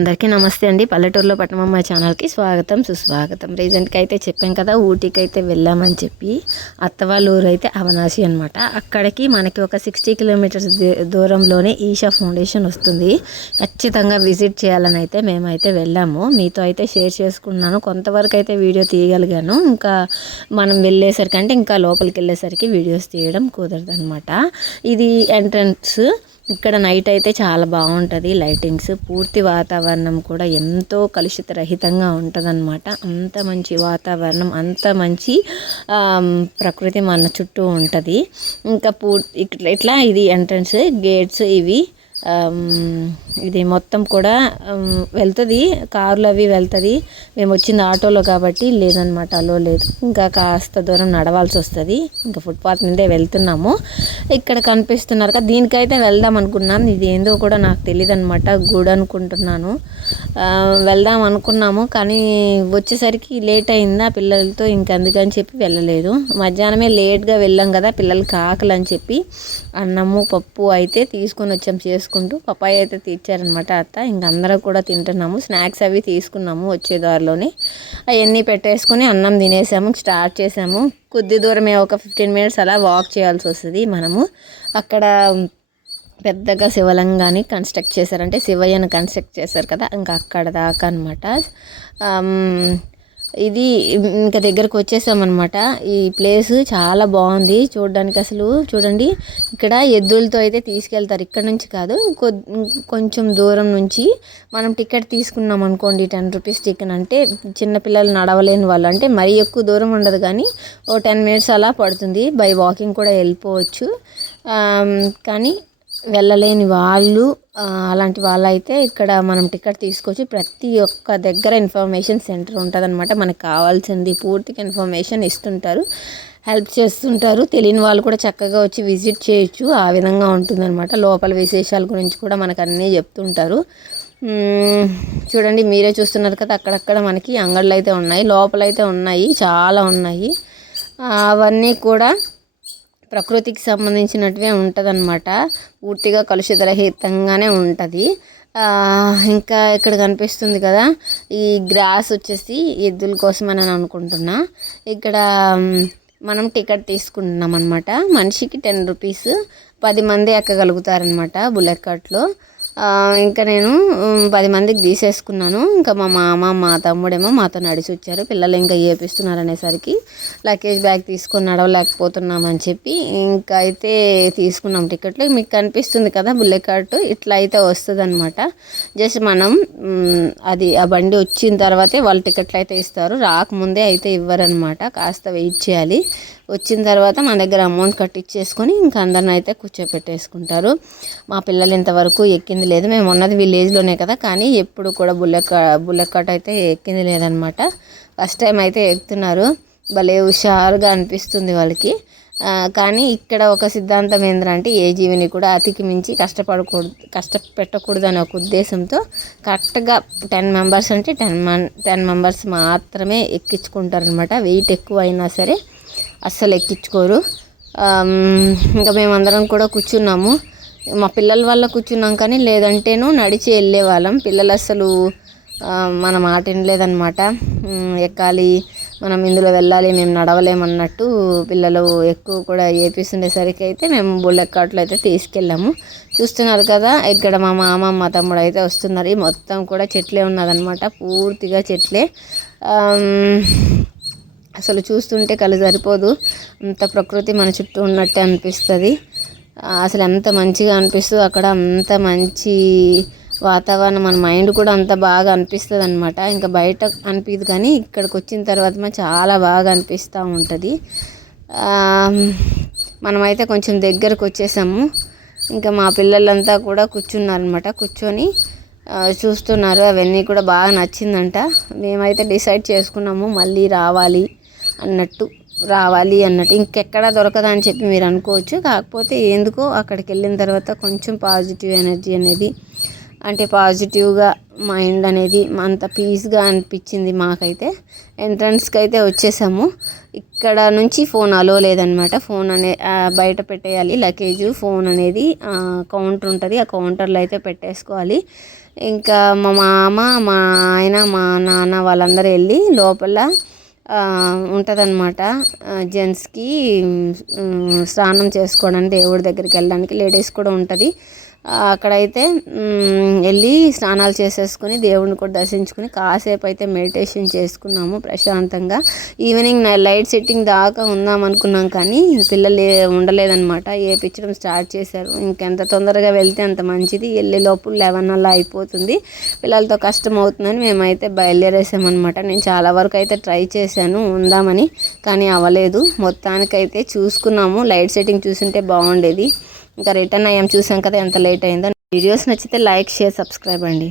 అందరికీ నమస్తే అండి. పల్లెటూరులో పట్టణమ్మ ఛానల్కి స్వాగతం సుస్వాగతం. రీసెంట్గా అయితే చెప్పాం కదా, ఊటీకి అయితే వెళ్ళామని చెప్పి. అత్త వాళ్ళ ఊరు అయితే అవనాశి అనమాట. అక్కడికి మనకి ఒక 60 కిలోమీటర్స్ దూరంలోనే ఈషా ఫౌండేషన్ వస్తుంది. ఖచ్చితంగా విజిట్ చేయాలని అయితే మేమైతే వెళ్ళాము. మీతో అయితే షేర్ చేసుకున్నాను. కొంతవరకు అయితే వీడియో తీయగలిగాను. ఇంకా మనం వెళ్ళేసరికి అంటే ఇంకా లోపలికి వెళ్ళేసరికి వీడియోస్ తీయడం కుదరదు అనమాట. ఇది ఎంట్రన్స్. ఇక్కడ నైట్ అయితే చాలా బాగుంటుంది. లైటింగ్స్, పూర్తి వాతావరణం కూడా ఎంతో కలుషిత రహితంగా ఉంటుందన్నమాట. అంత మంచి వాతావరణం, అంత మంచి ప్రకృతి మన చుట్టూ ఉంటుంది. ఇంకా ఇట్లా ఇది ఎంట్రన్స్ గేట్స్ ఇవి. ఇది మొత్తం కూడా వెళ్తుంది, కార్లు అవి వెళ్తుంది. మేము వచ్చింది ఆటోలో కాబట్టి లేదనమాట, అలో లేదు. ఇంకా కాస్త దూరం నడవాల్సి వస్తుంది. ఇంకా ఫుట్పాత్ మీదే వెళ్తున్నాము. ఇక్కడ కనిపిస్తున్నారు కదా, దీనికైతే వెళ్దాం అనుకున్నాం. ఇది ఏందో కూడా నాకు తెలియదు అనమాట, గుడి అనుకుంటున్నాను. వెళ్దాం అనుకున్నాము కానీ వచ్చేసరికి లేట్ అయిందా పిల్లలతో, ఇంక అందుకని చెప్పి వెళ్ళలేదు. మధ్యాహ్నమే లేట్గా వెళ్ళాం కదా, పిల్లలకి ఆకలి అని చెప్పి అన్నము పప్పు అయితే తీసుకొని వచ్చాము చేసుకుంటూ. పప్పాయి అయితే తీర్చారనమాట అత్త. ఇంక అందరం కూడా తింటున్నాము. స్నాక్స్ అవి తీసుకున్నాము వచ్చే దారిలోనే. అవన్నీ పెట్టేసుకొని అన్నం తినేసాము, స్టార్ట్ చేసాము. కొద్ది దూరమే, ఒక 15 మినిట్స్ అలా వాక్ చేయాల్సి వస్తుంది మనము. అక్కడ పెద్దగా శివలింగాన్ని కన్స్ట్రక్ట్ చేశారంటే శివయ్యను కన్స్ట్రక్ట్ చేశారు కదా, ఇంకా అక్కడ దాకా అనమాట. ఇది ఇంకా దగ్గరకు వచ్చేసామన్నమాట. ఈ ప్లేస్ చాలా బాగుంది చూడడానికి. అసలు చూడండి, ఇక్కడ ఎద్దులతో అయితే తీసుకెళ్తారు. ఇక్కడ నుంచి కాదు, కొంచెం దూరం నుంచి మనం టికెట్ తీసుకున్నాం అనుకోండి, 10 రూపీస్ టికెట్. అంటే చిన్నపిల్లలు నడవలేని వాళ్ళు, అంటే మరీ ఎక్కువ దూరం ఉండదు కానీ ఓ 10 మినిట్స్ అలా పడుతుంది. బై వాకింగ్ కూడా వెళ్ళిపోవచ్చు. కానీ వెళ్ళలేని వాళ్ళు, అలాంటి వాళ్ళైతే ఇక్కడ మనం టికెట్ తీసుకోవచ్చు. ప్రతి ఒక్క దగ్గర ఇన్ఫర్మేషన్ సెంటర్ ఉంటుంది అనమాట. మనకు కావాల్సింది పూర్తిగా ఇన్ఫర్మేషన్ ఇస్తుంటారు, హెల్ప్ చేస్తుంటారు. తెలియని వాళ్ళు కూడా చక్కగా వచ్చి విజిట్ చేయొచ్చు. ఆ విధంగా ఉంటుందన్నమాట. లోపల విశేషాల గురించి కూడా మనకు అన్నీ చెప్తుంటారు. చూడండి, మీరే చూస్తున్నారు కదా, అక్కడక్కడ మనకి అంగళ్ళు అయితే ఉన్నాయి, లోపలైతే ఉన్నాయి, చాలా ఉన్నాయి. అవన్నీ కూడా ప్రకృతికి సంబంధించినటువే ఉంటుందన్నమాట. పూర్తిగా కలుషితరహితంగానే ఉంటుంది. ఇంకా ఇక్కడ కనిపిస్తుంది కదా, ఈ గ్రాస్ వచ్చేసి ఎద్దుల కోసం అని అనుకుంటున్నా. ఇక్కడ మనం టికెట్ తీసుకుంటున్నాం అనమాట. మనిషికి 10 రూపీస్, 10 మంది ఎక్కగలుగుతారనమాట బుల్లెట్ కార్ట్లో. ఇంకా నేను 10 మందికి తీసేసుకున్నాను. ఇంకా మా మామ మా తమ్ముడేమో మాతో నడిచి వచ్చారు. పిల్లలు ఇంకా ఏపిస్తున్నారు అనేసరికి లగేజ్ బ్యాగ్ తీసుకొని నడవలేకపోతున్నామని చెప్పి ఇంకా అయితే తీసుకున్నాం టికెట్లు. మీకు కనిపిస్తుంది కదా బుల్లెట్ కార్టు, ఇట్లా అయితే వస్తుంది అనమాట. జస్ట్ మనం అది ఆ బండి వచ్చిన తర్వాతే వాళ్ళు టికెట్లు అయితే ఇస్తారు. రాకముందే అయితే ఇవ్వరనమాట, కాస్త వెయిట్ చేయాలి. వచ్చిన తర్వాత మన దగ్గర అమౌంట్ కట్టించేసుకొని ఇంకా అందరిని అయితే కూర్చోపెట్టేసుకుంటారు. మా పిల్లలు ఇంతవరకు ఎక్కింది లేదు. మేము ఉన్నది విలేజ్లోనే కదా, కానీ ఎప్పుడు కూడా బుల్లెట్ కార్ట్ అయితే ఎక్కింది లేదనమాట. ఫస్ట్ టైం అయితే ఎక్కుతున్నారు. భలే హుషారుగా అనిపిస్తుంది వాళ్ళకి. కానీ ఇక్కడ ఒక సిద్ధాంతం ఏంటంటే, ఏ జీవిని కూడా అతికి మించి కష్టపెట్టకూడదు అనే ఒక ఉద్దేశంతో కరెక్ట్గా 10 మెంబర్స్ అంటే 10 మెంబర్స్ మాత్రమే ఎక్కించుకుంటారనమాట. వెయిట్ ఎక్కువ అయినా సరే అస్సలు ఎక్కించుకోరు. ఇంకా మేమందరం కూడా కూర్చున్నాము. మా పిల్లల వల్ల కూర్చున్నాం, కానీ లేదంటేనూ నడిచి వెళ్ళే వాళ్ళం. పిల్లలు అసలు మన మాట వినలేదన్నమాట. ఎక్కాలి, మనం ఇందులో వెళ్ళాలి, మేము నడవలేమన్నట్టు పిల్లలు ఎక్కువ కూడా ఏపిస్తుండేసరికి అయితే మేము బుల్లెట్ కార్ట్లో అయితే తీసుకెళ్ళాము. చూస్తున్నారు కదా, ఇక్కడ మా మామ మా తమ్ముడు అయితే వస్తున్నారు. మొత్తం కూడా చెట్లే ఉన్నదన్నమాట, పూర్తిగా చెట్లే. అసలు చూస్తుంటే కళ్ళు సరిపోదు, అంత ప్రకృతి మన చుట్టూ ఉన్నట్టే అనిపిస్తుంది. అసలు ఎంత మంచిగా అనిపిస్తుంది అక్కడ, అంత మంచి వాతావరణం. మన మైండ్ కూడా అంత బాగా అనిపిస్తుంది అనమాట. ఇంకా బయట అనిపించదు కానీ ఇక్కడికి వచ్చిన తర్వాత చాలా బాగా అనిపిస్తూ ఉంటుంది. మనమైతే కొంచెం దగ్గరకు వచ్చేసాము. ఇంకా మా పిల్లలంతా కూడా కూర్చున్నారనమాట. కూర్చొని చూస్తున్నారు. అవన్నీ కూడా బాగా నచ్చిందంట. మేమైతే డిసైడ్ చేసుకున్నాము మళ్ళీ రావాలి అన్నట్టు. ఇంకెక్కడా దొరకదా అని చెప్పి మీరు అనుకోవచ్చు. కాకపోతే ఎందుకో అక్కడికి వెళ్ళిన తర్వాత కొంచెం పాజిటివ్ ఎనర్జీ అనేది, అంటే పాజిటివ్గా మైండ్ అనేది అంత పీస్గా అనిపించింది మాకైతే. ఎంట్రన్స్కి అయితే వచ్చేసాము. ఇక్కడ నుంచి ఫోన్ అలో లేదనమాట. ఫోన్ బయట పెట్టేయాలి లగేజ్. ఫోన్ అనేది కౌంటర్ ఉంటుంది, ఆ కౌంటర్లో అయితే పెట్టేసుకోవాలి. ఇంకా మా మామ, మా ఆయన, మా నాన్న వాళ్ళందరూ వెళ్ళి లోపల ఉంటుందన్నమాట. జెంట్స్కి స్నానం చేసుకోవడానికి దేవుడి దగ్గరికి వెళ్ళడానికి, లేడీస్ కూడా ఉంటుంది. అక్కడైతే వెళ్ళి స్నానాలు చేసేసుకుని దేవుడిని కూడా దర్శించుకుని కాసేపు అయితే మెడిటేషన్ చేసుకున్నాము ప్రశాంతంగా. ఈవినింగ్ లైట్ సెట్టింగ్ దాకా ఉందాం అనుకున్నాం, కానీ పిల్లలు ఉండలేదన్నమాట. ఏపించడం స్టార్ట్ చేశారు. ఇంకెంత తొందరగా వెళ్తే అంత మంచిది. వెళ్ళే లోపు 11 అలా అయిపోతుంది. పిల్లలతో కష్టం అవుతుందని మేమైతే బయలుదేరేసామన్నమాట. నేను చాలా వరకు అయితే ట్రై చేశాను ఉందామని, కానీ అవ్వలేదు. మొత్తానికైతే చూసుకున్నాము. లైట్ సెట్టింగ్ చూసుంటే బాగుండేది. ఇంకా రిటర్న్ అయ్యాం. చూసాం కదా ఎంత లేట్ అయిందో. వీడియోస్ నచ్చితే లైక్, షేర్, సబ్స్క్రైబ్ అండి.